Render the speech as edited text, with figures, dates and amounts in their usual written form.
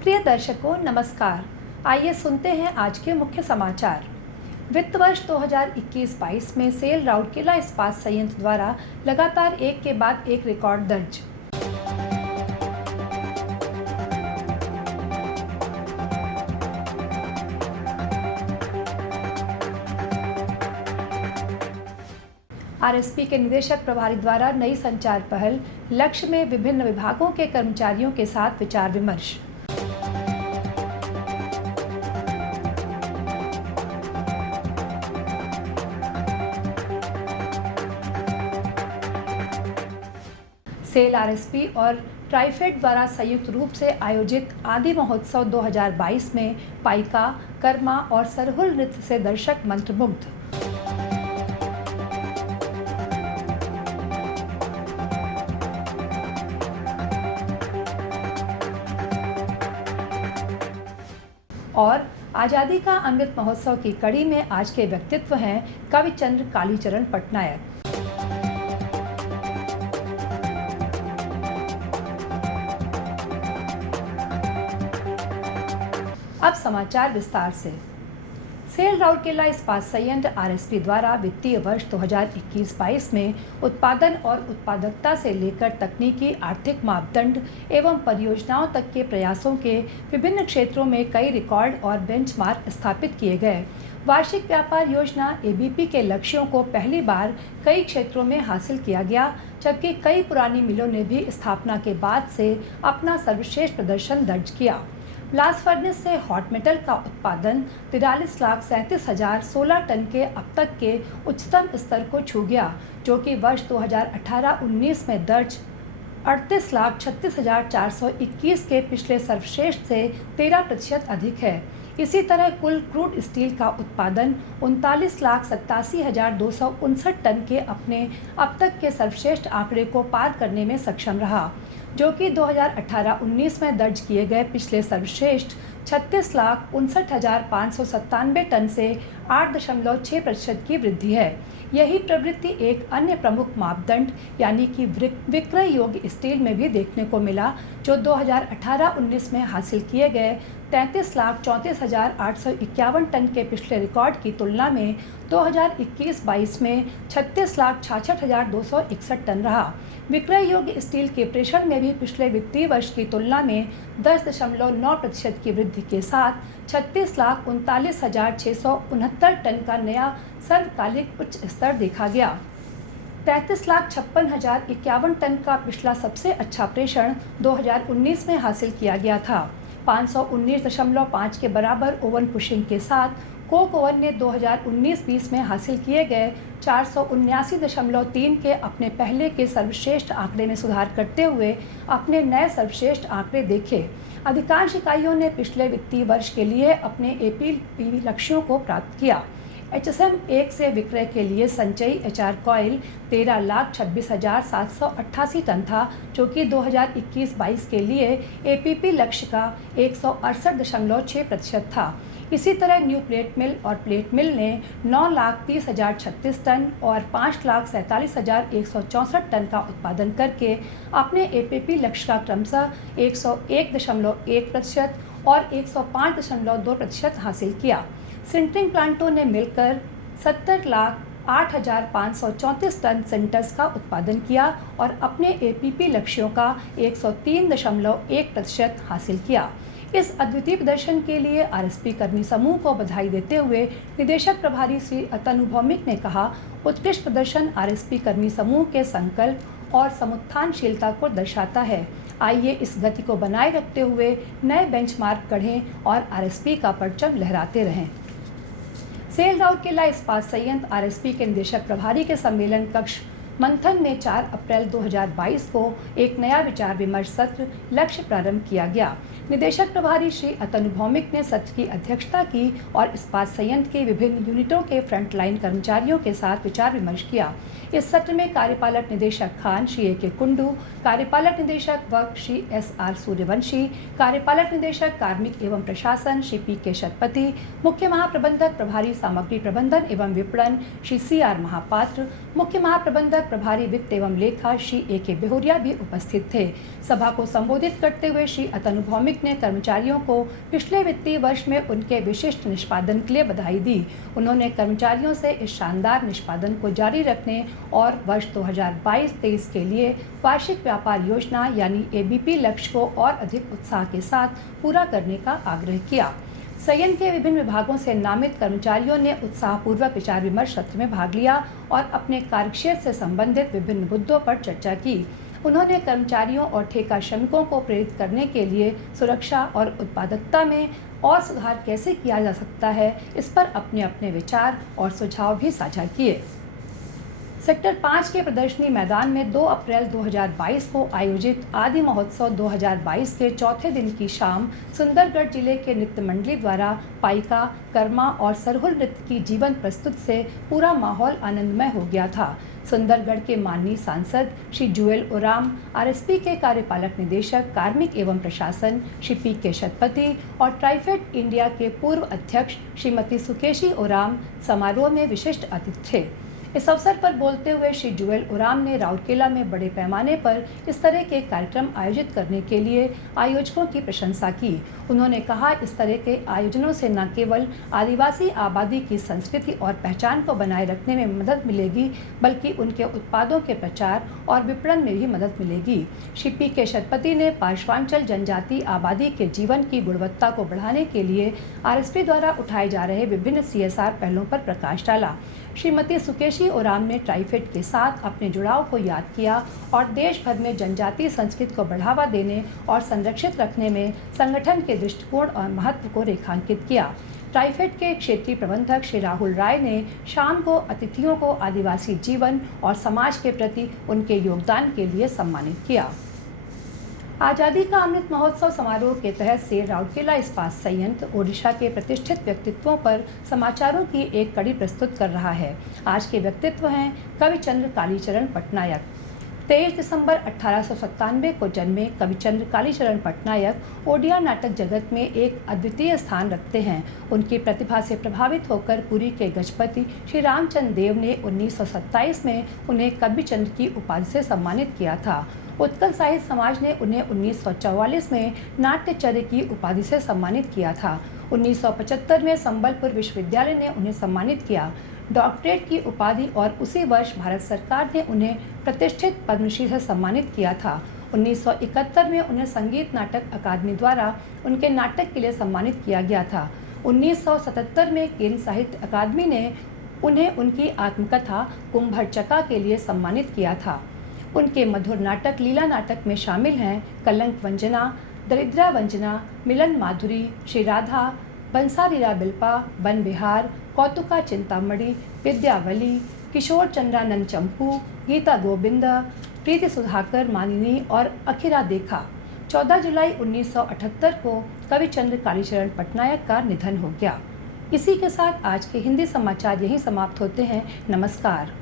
प्रिय दर्शकों नमस्कार। आइए सुनते हैं आज के मुख्य समाचार। वित्त वर्ष 2021-22 में सेल राउरकेला इस्पात संयंत्र द्वारा लगातार एक के बाद एक रिकॉर्ड दर्ज। आरएसपी के निदेशक प्रभारी द्वारा नई संचार पहल, लक्ष्य में विभिन्न विभागों के कर्मचारियों के साथ विचार विमर्श। सेल आरएसपी और ट्राइफेड द्वारा संयुक्त रूप से आयोजित आदि महोत्सव 2022 में पाइका, कर्मा और सरहुल नृत्य से दर्शक मंत्रमुग्ध। और आज़ादी का अमृत महोत्सव की कड़ी में आज के व्यक्तित्व हैं कविचंद्र कालीचरण पटनायक। अब समाचार विस्तार से। सेल राउरकेला इस्पात संयंत्र आरएसपी द्वारा वित्तीय वर्ष 2021-22 में उत्पादन और उत्पादकता से लेकर तकनीकी आर्थिक मापदंड एवं परियोजनाओं तक के प्रयासों के विभिन्न क्षेत्रों में कई रिकॉर्ड और बेंचमार्क स्थापित किए गए। वार्षिक व्यापार योजना एबीपी के लक्ष्यों को पहली बार कई क्षेत्रों में हासिल किया गया, जबकि कई पुरानी मिलों ने भी स्थापना के बाद से अपना सर्वश्रेष्ठ प्रदर्शन दर्ज किया। ब्लास्ट फर्नेस से हॉट मेटल का उत्पादन 43,37,016 टन के अब तक के उच्चतम स्तर को छू गया, जो कि वर्ष 2018-19 में दर्ज 38,36,421 के पिछले सर्वश्रेष्ठ से 13% अधिक है। इसी तरह कुल क्रूड स्टील का उत्पादन 39,87,259 टन के अपने अब तक के सर्वश्रेष्ठ आंकड़े को पार करने में सक्षम रहा, जो कि 2018-19 में दर्ज किए गए पिछले सर्वश्रेष्ठ 36,59,597 टन से 8.6% की वृद्धि है। यही प्रवृत्ति एक अन्य प्रमुख मापदंड यानी कि विक्रय योग्य स्टील में भी देखने को मिला, जो 2018-19 में हासिल किए गए 33,34,851 टन के पिछले रिकॉर्ड की तुलना में 2021-22 में 36,66,261 टन रहा। विक्रय योग्य स्टील के प्रेषण में भी पिछले वित्तीय वर्ष की तुलना में 10.9% की वृद्धि के साथ 36,39,669 टन का नया सर्वकालिक उच्च स्तर देखा गया। 33,56,051 टन का पिछला सबसे अच्छा प्रेषण 2019 में हासिल किया गया था। 519.5 के बराबर ओवन पुशिंग के साथ कोक ओवन ने 2019-20 में हासिल किए गए 479.3 के अपने पहले के सर्वश्रेष्ठ आंकड़े में सुधार करते हुए अपने नए सर्वश्रेष्ठ आंकड़े देखे। अधिकांश इकाइयों ने पिछले वित्तीय वर्ष के लिए अपने एपीपी लक्ष्यों को प्राप्त किया। HSM 1 से विक्रय के लिए संचयी HR कॉइल 13,26,788 टन था, जो कि 2021-22 के लिए एपीपी लक्ष्य का 168.6% था। इसी तरह न्यू प्लेट मिल और प्लेट मिल ने 9,30,036 टन और 5,47,164 टन का उत्पादन करके अपने एपीपी लक्ष्य का क्रमशः 101.1% और 105.2% हासिल किया। सिंटरिंग प्लांटों ने मिलकर 70,08,534 टन सेंटर्स का उत्पादन किया और अपने एपीपी लक्ष्यों का 103.1% हासिल किया। इस अद्वितीय प्रदर्शन के लिए आरएसपी कर्मी समूह को बधाई देते हुए निदेशक प्रभारी श्री अतनु भौमिक ने कहा, उत्कृष्ट प्रदर्शन आरएसपी कर्मी समूह के संकल्प और समुत्थानशीलता को दर्शाता है। आइए इस गति को बनाए रखते हुए नए बेंचमार्क गढ़ें और आरएसपी का परचम लहराते रहें। सेल राउरकेला इस्पात संयंत्र आरएसपी के निदेशक प्रभारी के सम्मेलन कक्ष मंथन में 4 अप्रैल 2022 को एक नया विचार विमर्श सत्र लक्ष्य प्रारंभ किया गया। निदेशक प्रभारी श्री अतनु भौमिक ने सत्र की अध्यक्षता की और इस्पात संयंत्र के विभिन्न यूनिटों के फ्रंटलाइन कर्मचारियों के साथ विचार विमर्श किया। इस सत्र में कार्यपालक निदेशक खान श्री ए के कुंडू, कार्यपालक निदेशक वर्क श्री SR सूर्यवंशी, कार्यपालक निदेशक कार्मिक एवं प्रशासन श्री PK शतपति, मुख्य महाप्रबंधक प्रभारी सामग्री प्रबंधन एवं विपणन श्री CR महापात्र, मुख्य महाप्रबंधक प्रभारी वित्त एवं लेखा श्री A.K. बेहुरिया भी उपस्थित थे। सभा को संबोधित करते हुए श्री अतनु भौमिक ने कर्मचारियों को पिछले वित्तीय वर्ष में उनके विशिष्ट निष्पादन के लिए बधाई दी। उन्होंने कर्मचारियों से इस शानदार निष्पादन को जारी रखने और वर्ष 2022-23 के लिए वार्षिक व्यापार योजना यानी ABP लक्ष्य को और अधिक उत्साह के साथ पूरा करने का आग्रह किया। संयंत्र के विभिन्न विभागों से नामित कर्मचारियों ने उत्साहपूर्वक विचार विमर्श सत्र में भाग लिया और अपने कार्यक्षेत्र से संबंधित विभिन्न मुद्दों पर चर्चा की। उन्होंने कर्मचारियों और ठेका श्रमिकों को प्रेरित करने के लिए सुरक्षा और उत्पादकता में और सुधार कैसे किया जा सकता है, इस पर अपने अपने विचार और सुझाव भी साझा किए। सेक्टर 5 के प्रदर्शनी मैदान में 2 अप्रैल 2022 को आयोजित आदि महोत्सव 2022 के चौथे दिन की शाम सुंदरगढ़ जिले के नृत्य मंडली द्वारा पाइका, कर्मा और सरहुल नृत्य की जीवंत प्रस्तुत से पूरा माहौल आनंदमय हो गया था। सुंदरगढ़ के माननीय सांसद श्री जुएल ओराम, RSP के कार्यपालक निदेशक कार्मिक एवं प्रशासन श्री P.K. शतपथी और ट्राइफेड इंडिया के पूर्व अध्यक्ष श्रीमती सुकेशी ओराम समारोह में विशिष्ट अतिथि थे। इस अवसर पर बोलते हुए श्री जुएल ओराम ने राउरकेला में बड़े पैमाने पर इस तरह के कार्यक्रम आयोजित करने के लिए आयोजकों की प्रशंसा की। उन्होंने कहा, इस तरह के आयोजनों से न केवल आदिवासी आबादी की संस्कृति और पहचान को बनाए रखने में मदद मिलेगी, बल्कि उनके उत्पादों के प्रचार और विपणन में भी मदद मिलेगी। श्री P.K. शतपथी ने पार्श्वांचल जनजाति आबादी के जीवन की गुणवत्ता को बढ़ाने के लिए RSP द्वारा उठाए जा रहे विभिन्न CSR पहलों पर प्रकाश डाला। श्रीमती सुकेशी ओराम ने ट्राइफेड के साथ अपने जुड़ाव को याद किया और देश भर में जनजातीय संस्कृति को बढ़ावा देने और संरक्षित रखने में संगठन के दृष्टिकोण और महत्व को रेखांकित किया। ट्राइफेड के क्षेत्रीय प्रबंधक श्री राहुल राय ने शाम को अतिथियों को आदिवासी जीवन और समाज के प्रति उनके योगदान के लिए सम्मानित किया। आज़ादी का अमृत महोत्सव समारोह के तहत से राउरकेला इस्पात संयंत्र ओडिशा के प्रतिष्ठित व्यक्तित्वों पर समाचारों की एक कड़ी प्रस्तुत कर रहा है। आज के व्यक्तित्व हैं कविचंद्र कालीचरण पटनायक। 23 दिसंबर 1897 को जन्मे कविचंद्र कालीचरण पटनायक ओडिया नाटक जगत में एक अद्वितीय स्थान रखते हैं। उनकी प्रतिभा से प्रभावित होकर पुरी के गजपति श्री रामचंद्र देव ने 1927 में उन्हें कविचंद्र की उपाधि से सम्मानित किया था। उत्कल साहित्य समाज ने उन्हें 1944 में नाट्यचर्य की उपाधि से सम्मानित किया था। 1975 में संबलपुर विश्वविद्यालय ने उन्हें सम्मानित किया। डॉक्टरेट की उपाधि और उसी वर्ष भारत सरकार ने उन्हें प्रतिष्ठित पद्मश्री से सम्मानित किया था। 1971 में उन्हें संगीत नाटक अकादमी द्वारा उनके नाटक के लिए सम्मानित किया गया था। 1977 में केंद्र साहित्य अकादमी ने उन्हें उनकी आत्मकथा कुंभरचका के लिए सम्मानित किया था। उनके मधुर नाटक लीला नाटक में शामिल हैं कलंक वंजना, दरिद्रा वंजना, मिलन माधुरी, श्री राधा, बंसारीरा बिल्पा, बन बिहार, कौतुका चिंतामणि, विद्यावली, किशोर चंद्रानंद चंपू, गीता गोविंद, प्रीति सुधाकर मानिनी और अखिरा देखा। 14 जुलाई 1978 को कविचंद्र कालीचरण पटनायक का निधन हो गया। इसी के साथ आज के हिंदी समाचार यहीं समाप्त होते हैं। नमस्कार।